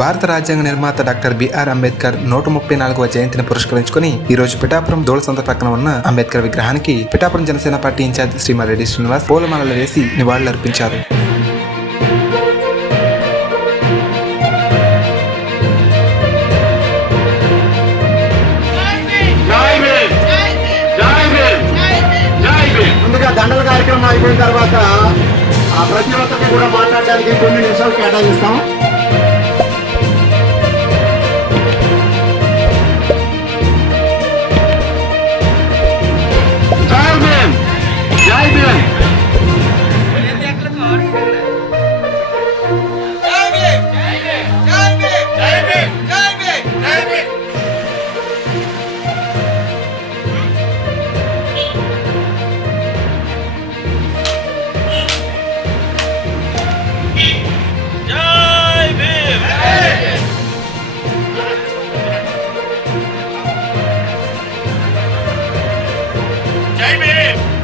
భారత రాజ్యాంగ నిర్మాత డాక్టర్ బిఆర్ అంబేద్కర్ నూట ముప్పై నాలుగవ జయంతిని పురస్కరించుకుని ఈ రోజు పిఠాపురం దోళసంత పక్కన ఉన్న అంబేద్కర్ విగ్రహానికి పిఠాపురం జనసేన పార్టీ ఇన్ఛార్జ్ శ్రీమతి రెడ్డి శ్రీనివాస్ పూలమాలలు వేసి నివాళులర్పించారు. జై దండల కార్యక్రమం అయిపోయిన తర్వాత ఆ ప్రతి ఒక్కరికి కూడా మాట్లాడడానికి కొన్ని నిమిషాలు కేటాయిస్తాం. Amen.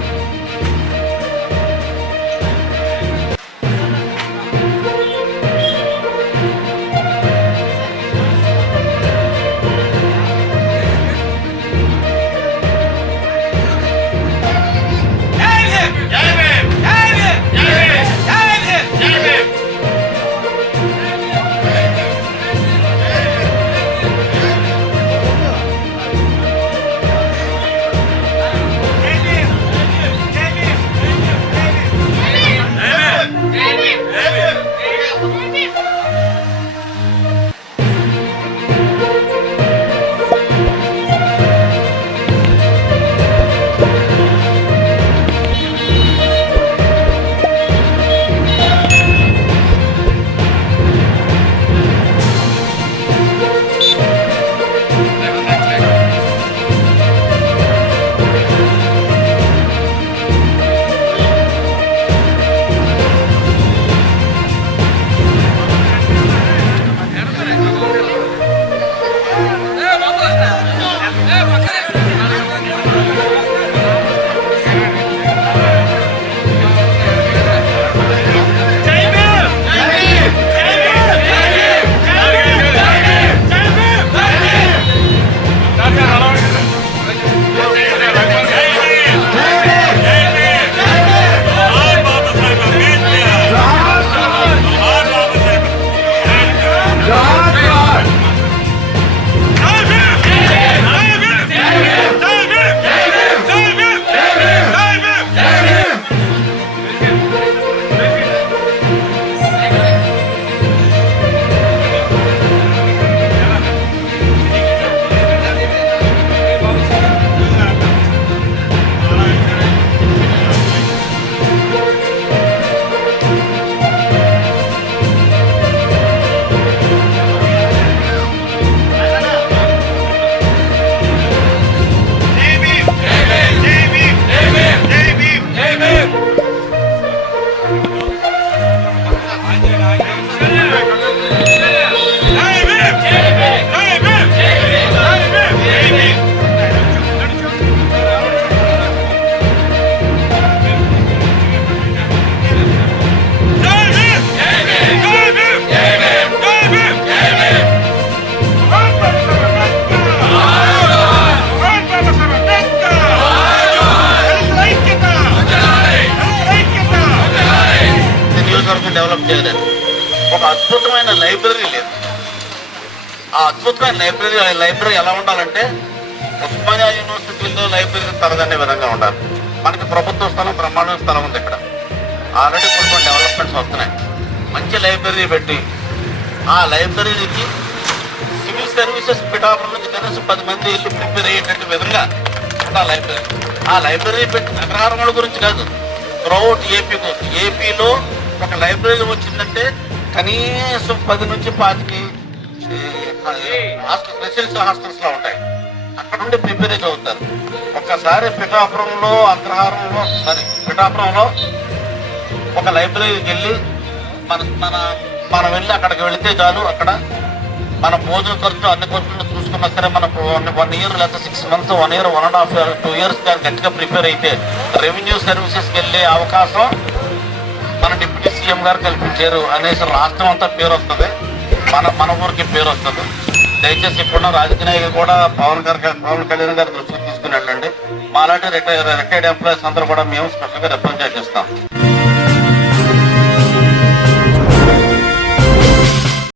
డెవలప్ చేయలేదు. ఒక అద్భుతమైన లైబ్రరీ లేదు. ఆ అద్భుతమైన లైబ్రరీ లైబ్రరీ ఎలా ఉండాలంటే ఉస్మానియా యూనివర్సిటీలో లైబ్రరీ తరదనే విధంగా ఉండాలి. మనకి ప్రభుత్వ స్థలం బ్రహ్మాండ స్థలం ఉంది ఇక్కడ. ఆల్రెడీ కొన్ని కొన్ని డెవలప్మెంట్స్ వస్తున్నాయి. మంచి లైబ్రరీ పెట్టి ఆ లైబ్రరీకి సివిల్ సర్వీసెస్ పిఠాపురం నుంచి కనీసం పది మంది వెళ్ళి ప్రిపేర్ అయ్యేటట్టు విధంగా ఆ లైబ్రరీ. ఆ లైబ్రరీ పెట్టి నగరాల గురించి కాదు త్రౌట్ ఏపీ ఏపీలో ఒక లైబ్రరీ వచ్చిందంటే కనీసం పది నుంచి పాతికి హాస్టల్ రెసిడెన్షియల్ హాస్టల్స్లో ఉంటాయి. అక్కడ నుండి ప్రిపేర్ చదువుతారు ఒక్కసారి పిఠాపురంలో అగ్రహారంలో సారీ పిఠాపురంలో ఒక లైబ్రరీకి వెళ్ళి మన మన మనం వెళ్ళి అక్కడికి వెళితే చాలు అక్కడ. మన భోజన ఖర్చు అన్ని ఖర్చులు చూసుకున్నా సరే మన వన్ ఇయర్ లేదా six months one year one and half year two years దాన్ని గట్టిగా ప్రిపేర్ అయితే రెవెన్యూ సర్వీసెస్కి వెళ్ళే అవకాశం మన డిప్యూటీ సీఎం గారు కల్పించారు అనేసి రాష్ట్రం అంతా పేరు వస్తుంది. మన మన ఊరికి పేరు వస్తుంది. దయచేసి ఇప్పుడున్న రాజకీయ నాయకులు కూడా పవన్ గారు పవన్ కళ్యాణ్ గారి దృష్టికి తీసుకుని వెళ్ళండి. మాలాంటి రిటైర్ రిటైర్డ్ ఎంప్లాయీస్ అందరూ కూడా మేము స్పెషల్గా రిప్రజెంట్ చేస్తాం.